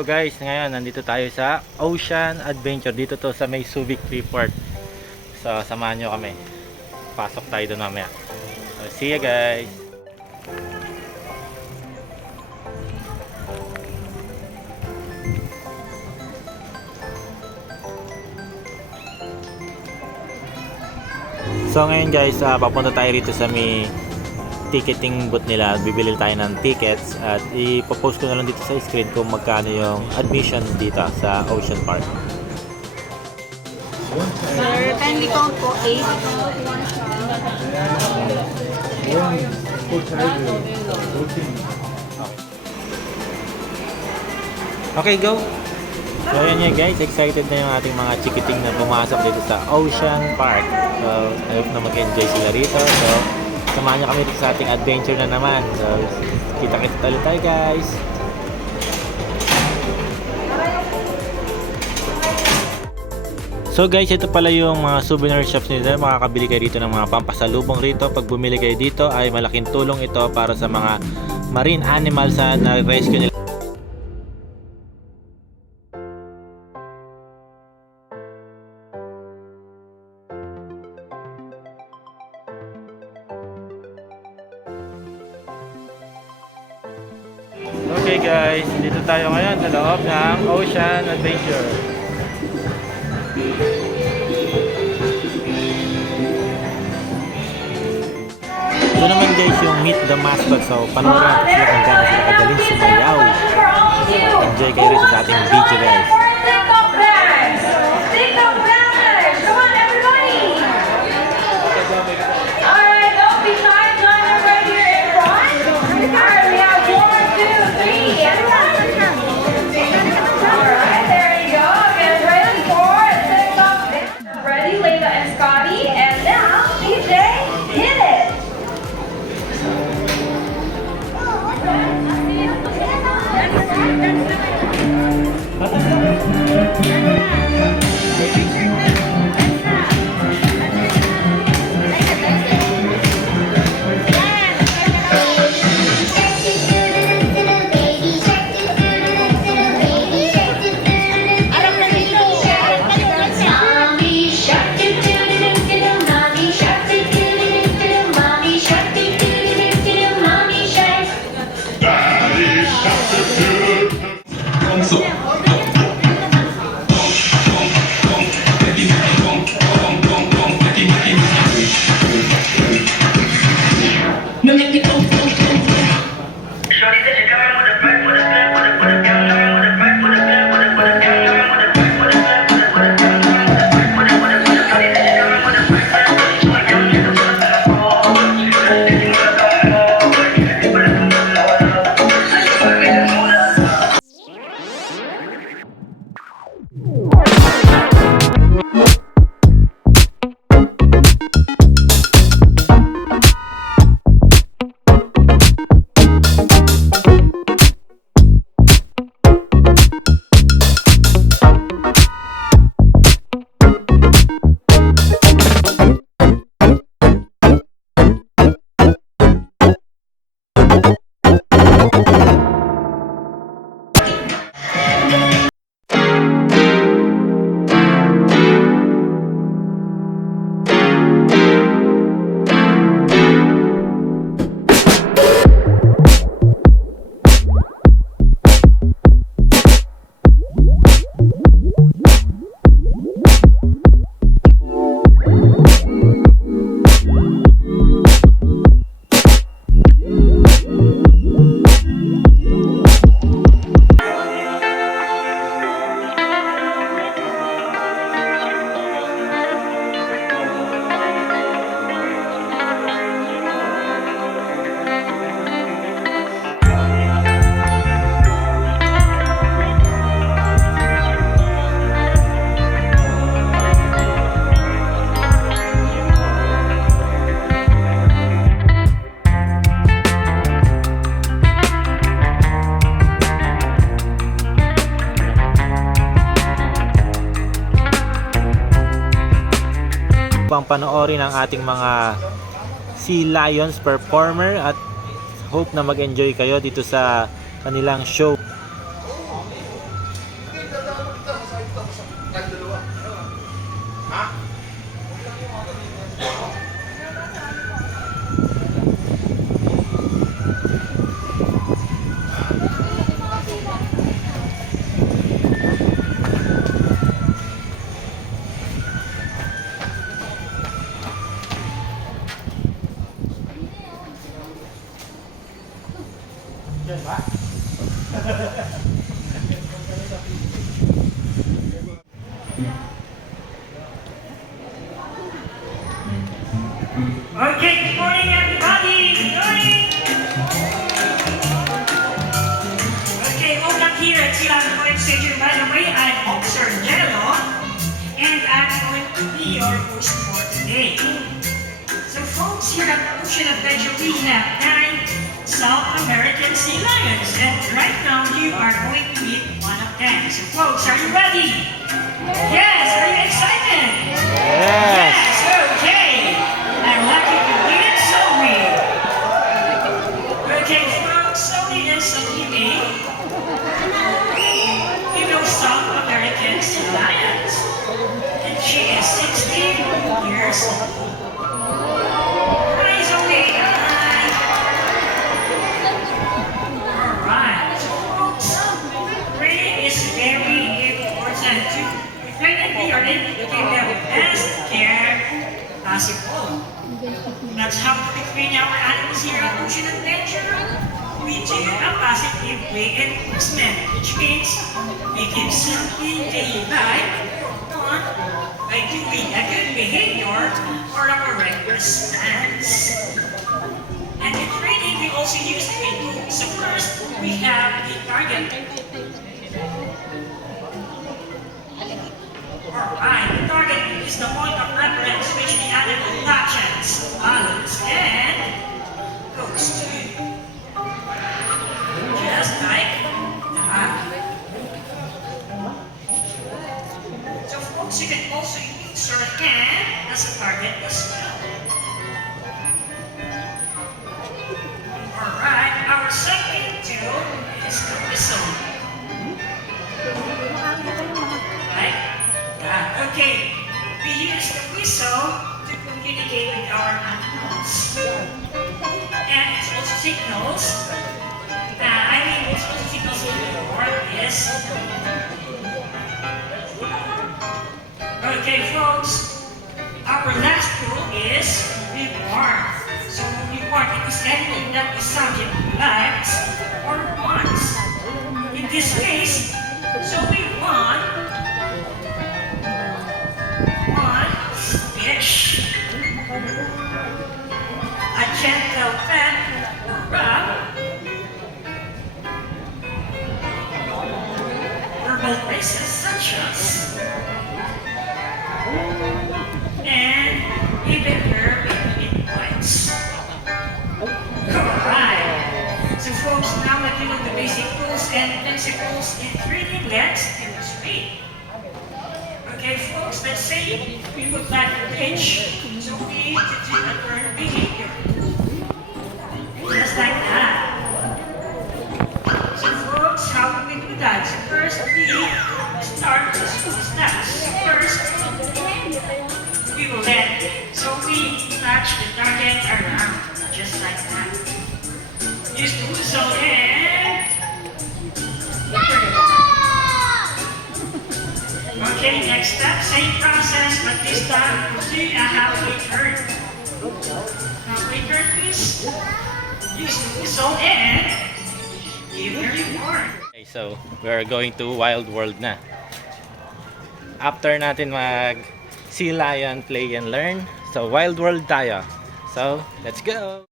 Hello guys, ngayon nandito tayo sa Ocean Adventure. Dito to sa may Subic Freeport. So samahan nyo kami. Pasok tayo doon mamaya. So see you guys. So ngayon guys, papunta tayo rito sa may ticketing booth nila. Bibili tayo ng tickets at ipopost ko na lang dito sa screen kung magkano yung admission dito sa Ocean Park. Sir, kindly count po 8. Okay, go! So ayan nga guys, excited na yung ating mga chikiting na pumasok dito sa Ocean Park. So I hope na mag-enjoy sila rito. So samahan nyo kami dito sa ating adventure na naman. So kita-kita ulit tayo guys. So guys, ito pala yung mga souvenir shops nila. Makakabili kayo dito ng mga pampasalubong rito. Pag bumili kayo dito ay malaking tulong ito para sa mga marine animals na rescue nila. Okay guys, dito tayo ngayon sa loob ng Ocean Adventure. Ito naman guys yung Meet the Mascot. So panoorin natin sila kung gaano sila kagaling sumayaw. Enjoy kayo rito sa ating video guys. upang panoorin ang ating mga Sea Lions performer at hope na mag-enjoy kayo dito sa kanilang show. Okay, good morning everybody! Good morning! Okay, welcome here at Silang College Station. By the way, I'm Officer Jello, and I'm going to be your host for today. So folks, here at Ocean Adventure, we have 9 South American sea lions, and right now you are going to meet one of them. So folks, are you ready? Yes, are you excited? Yes! Okay! I want you to meet Zoe. Okay, folks, Zoe is a female South American sea lions, and she is 16 years old. Hi, Zoe. Hi. Alright, so folks, training is very important to prevent the urine to give them the best care possible. That's how we train our animals here at Ocean Adventure. We do a positive reinforcement, which means we give something they like or want by doing a good behavior or a correct response. And in training, we also use three tools. So first, we have the target. Alright, the target is the point of reference which the animal touches, balance, and goes to. Just like that. So folks, you can also use your hand as a target as well. Alright, our second tool is the whistle. Right? Okay, we use the whistle to communicate with our animals. And it also signals, it also signals for this. Okay, folks, our last tool is reward. So reward, it is anything that the subject likes or wants. In this case, so we want fish, a gentle pet or rub, verbal phrases such as, and even her in points. Alright, so folks, now that you know the basic tools and principles in training, let's demonstrate. Okay, folks, let's say we would like to teach, so we need to do a learned behavior. Just like that. So folks, how do we do that? So first, we start with small steps. First, we will let, so we touch the target around, just like that. Use the whistle and turn it on. Okay, next step, same process, but this time do a halfway turn. Halfway turn, please. Use the whistle and give your reward. Okay, so we're going to Wild World na. After natin mag Sea Lion Play and Learn, so Wild World tayo. So, let's go!